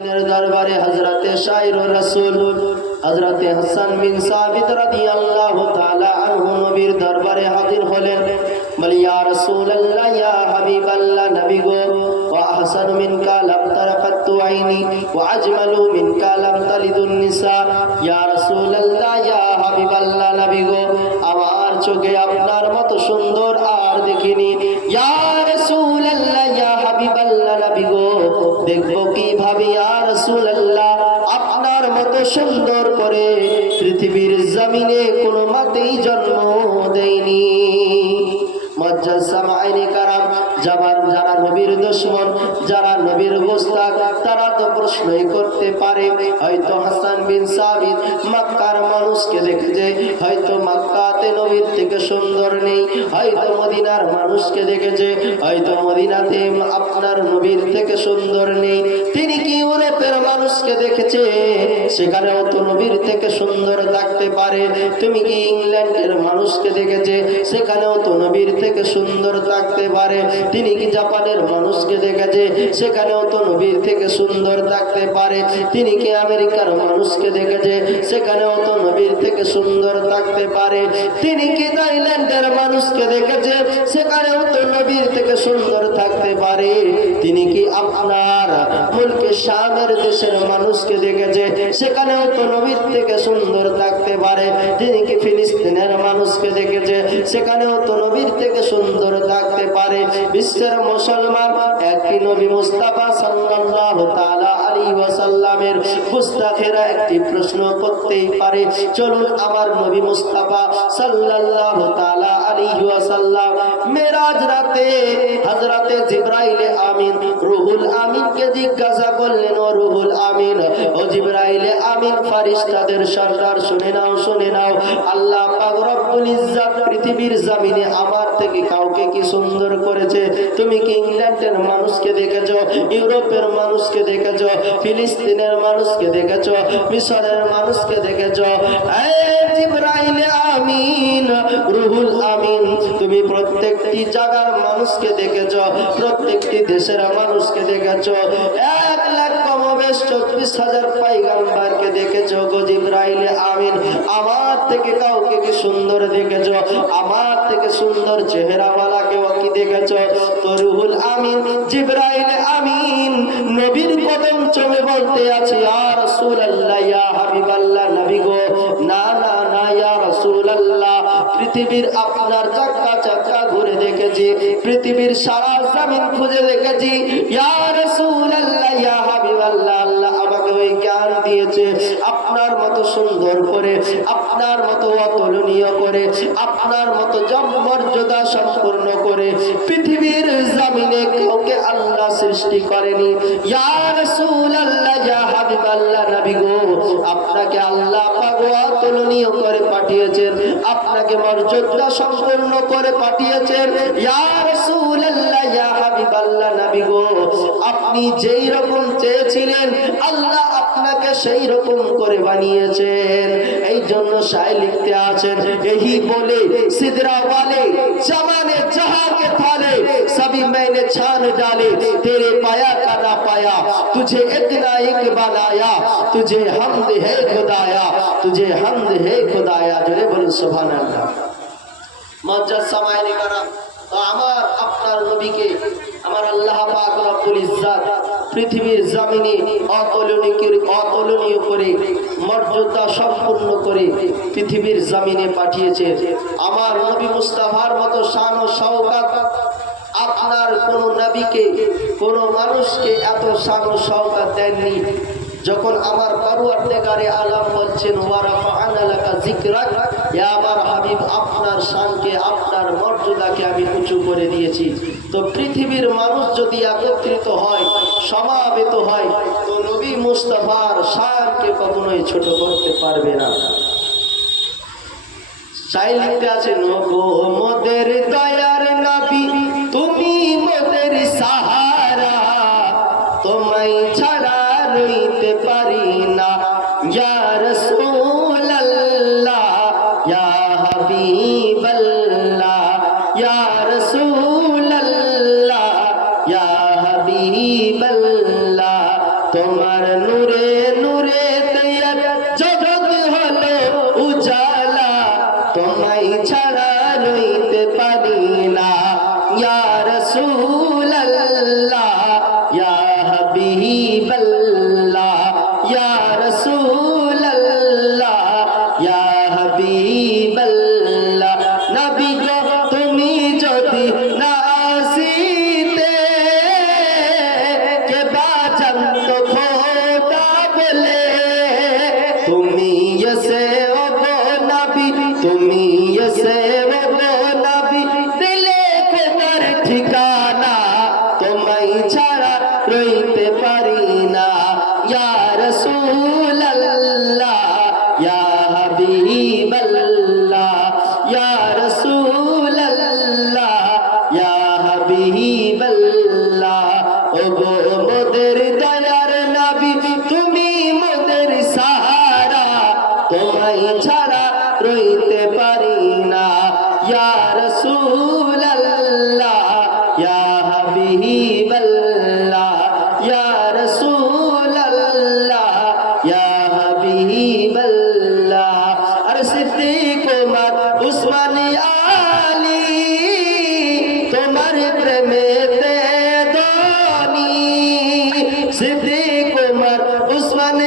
দরবারে হযরতে শায়রুর রাসূল হযরতে হাসান বিন সাবিত রাদিয়াল্লাহু তাআলা আনহু নবীর দরবারে হাজির হলেন। বলে ইয়া রাসূলুল্লাহ ইয়া হাবিবাল্লাহ, নবী গো, ওয়া আহসানু মিনকা লাম তারাকাতু আইনি ওয়া আজমালু মিনকা লাম তালিদুন নিসা। ইয়া রাসূলুল্লাহ ইয়া হাবিবাল্লাহ, নবী গো, আমার চোখে আপনার মতো সুন্দর আর দেখিনি। ইয়া রাসূলুল্লাহ ইয়া হাবিবাল্লাহ, নবী গো, দেখবো কিভাবে ইয়া রাসূলুল্লাহ, আপনার মতো সুন্দর করে পৃথিবীর জমিনে কোনো মাতেই জন্ম দেয়নি। মুআজ্জাজ সামাঈনে কারাম, যারা নবীর দুশমন, যারা নবীর গোস্তাক, তারা তো প্রশ্নই করতে পারে, হয়তো হাসান বিন সাবিত মক্কার মানুষকে দেখেছে, হয়তো মক্কাতে নবীর থেকে সুন্দর নেই, হয়তো মদিনার মানুষকে দেখেছে, হয়তো মদিনাতে আপনার নবীর থেকে সুন্দর নেই। তিনি কি ইউরোপের মানুষকে দেখেছে, সেখানেও তো নবীর থেকে সুন্দর থাকতে পারে। তুমি কি ইংল্যান্ডের মানুষকে দেখেছে, সেখানেও তো নবীর থেকে সুন্দর থাকতে পারে। তিনি কি জাপানের মানুষকে দেখেছে, সেখানেও তো নবীর থেকে সুন্দর থাকতে পারে। তিনি কি আমেরিকার মানুষকে দেখেছে, সেখানেও তো নবীর থেকে সুন্দর থাকতে পারে। তিনি কি থাইল্যান্ডের মানুষকে দেখেছে, সেখানেও তো নবীর থেকে সুন্দর থাকতে পারে। তিনি কি আপনার মুলকে শামের দেশের মানুষকে দেখেছে, সেখানেও তো নবীর থেকে সুন্দর থাকতে পারে। তিনি কি ফিলিস্তিনের মানুষকে দেখেছে, সেখানেও তো নবীর থেকে সুন্দর থাকতে পারে। বিশ্বের মুসলমান একটি নবী মুস্তাফা সাল্লাল্লাহু তাআলা আলাইহি ওয়াসাল্লামের মুস্তাফেরা একটি প্রশ্ন করতেই পারে। চলুন আমার নবী মুস্তাফা সাল্লাল্লাহু তাআলা আলাইহি ওয়াসাল্লাম মেরাজ রাতে হযরতে জিবরাইল আমিন রুহুল আমিনকে জিজ্ঞাসা করলেন, ও রুহুল আমিন, ও জিবরাইল আমিন, ফেরেশতাদের সরদার, শুনে নাও, আল্লাহ পাক রব্বুল ইজ্জত পৃথিবীর জমিনে আমার থেকে কাউকে কি সুন্দর করেছে? তুমি কি ইংল্যান্ডের মানুষকে দেখেছো, ইউরোপের মানুষকে দেখেছো, ফিলিস্তিনের মানুষকে দেখেছো, মিশরের মানুষকে দেখেছো? জিবরাইল আমিন, রুহুল আমিন, তুমি প্রত্যেকটি জায়গার মানুষকে দেখেছো, প্রত্যেকটি দেশের মানুষকে দেখেছো, 1 লাখ কমবেশ 24,000 পয়গম্বরকে দেখেছো গো জিবরাইল আমিন। আমার থেকে কাউকে কি সুন্দর দেখেছো? আমার থেকে সুন্দর চেহারাওয়ালা কেউ কি দেখেছো? তো রুহুল আমিন জিবরাইল আমিন নবীর কদম চুমে বলতে আছে, ইয়া রাসূলুল্লাহ ইয়া হাবিবাল্লাহ, নবী গো, না না না ইয়া রাসূলুল্লাহ, পৃথিবীর আপনার চাক্কা ঘুরে দেখেছি, পৃথিবীর সারা জমিন খুঁজে দেখেছি, ইয়া রাসূলুল্লাহ ইয়া হাবিবাল্লাহ, আল্লাহ আমাকে ওই জ্ঞান দিয়েছে, আপনার মতো সুন্দর করে, আপনার মতো অতুলনীয় করে, আপনার মতো মর্যাদা সম্পূর্ণ করে পৃথিবীর জমিনে কাউকে আল্লাহ সৃষ্টি করেনি। ইয়া রাসূলুল্লাহ ইয়া হাবিবাল্লাহ, নবী গো, আপনাকে আল্লাহ পাক অতুলনীয় করে পাঠিয়েছেন, আপনাকে মর্যাদা সম্পূর্ণ করে পাঠিয়েছেন। ইয়া রাসূলুল্লাহ ইয়া হাবিবাল্লাহ, নবী গো, আপনি যেই রকম চেয়েছিলেন আল্লাহ আপনাকে সেই রকম করে বানিয়েছেন। এই জন্য শায় লিখতে আছেন, यही बोले सिदरा वाले जमाने जहां के थाले सभी मैंने छान डाले, तेरे पाया का ना पाया, तुझे इतना एक बनाया, तुझे हम्द है खुदाया, तुझे हम्द है खुदाया। जोरे बोलो सुभान अल्लाह। मुआज्जाज सामाईने कराम, तो আমার আপনার নবীকে আমার আল্লাহ পাক রব্বুল ইজ্জত পৃথিবীর জমিনে অতুলনীয় করে মর্যাদা সম্পূর্ণ করে পৃথিবীর জমিনে পাঠিয়েছে। আমার নবী মুস্তাফার মতো শান ও শওকত আপনার কোন নবীকে, কোন মানুষকে এত শান ও শওকত দেননি। যখন আমার পরওয়ারদিগারে আলম বলছেন, ওয়া রাফা'না লাকা যিকরাক, ইয়া আমার হাবিব, আপনার শানকে, আপনার মর্যাদাকে আমি উঁচু করে দিয়েছি। তো পৃথিবীর মানুষ যদি একত্রিত হয়, সমাবেত হয়, তো নবী মুস্তাফার শানকে কখনোই ছোট করতে পারবে না। শায় লিখতে আছে, নগো মোদের দয়ার নবী, তুমি মোদের সাহারা, তোমায় ছাড়া রইতে পারি না, ইয়া রাসূলুল্লাহ ইয়া হাবিবাল্লাহ, ইয়া রাসূলুল্লাহ ইয়া হাবিবাল্লাহ, তোমার নূরে নূরে জগৎ হলো উজালা তোমায় ছাড়া রইতে পারি না ইয়া রাসূলুল্লাহ ইয়া হাবিবাল্লাহ ইয়া রাসূলুল্লাহ ইয়া হাবিবাল্লাহ নবী গো তুমি যদি না আসিতে কে বাজান্ত খোদা বলে তুমি এসে ও গো নবী তুমি এসে ও গো নবী দিলে খোদার ঠিকানা তোমায় ছাড়া রইতে পারি না ইয়া রাসূলুল্লাহ ইয়া হাবিবাল্লাহ ইয়া রাসূলুল্লাহ ইয়া হাবিবাল্লাহ ও গো মোদের দয়ার নবী তুমি মোদের সাহারা তোমায় ছাড়া রইতে পারি না ইয়া রাসূলুল্লাহ ইয়া হাবিবাল্লাহ ইয়া রাসূলুল্লাহ ইয়া হাবিবাল্লাহ আর সিদ্দিক ওমর উসমান আলী তোমার প্রেমেতে ধনী সিদ্দিক ওমর উসমান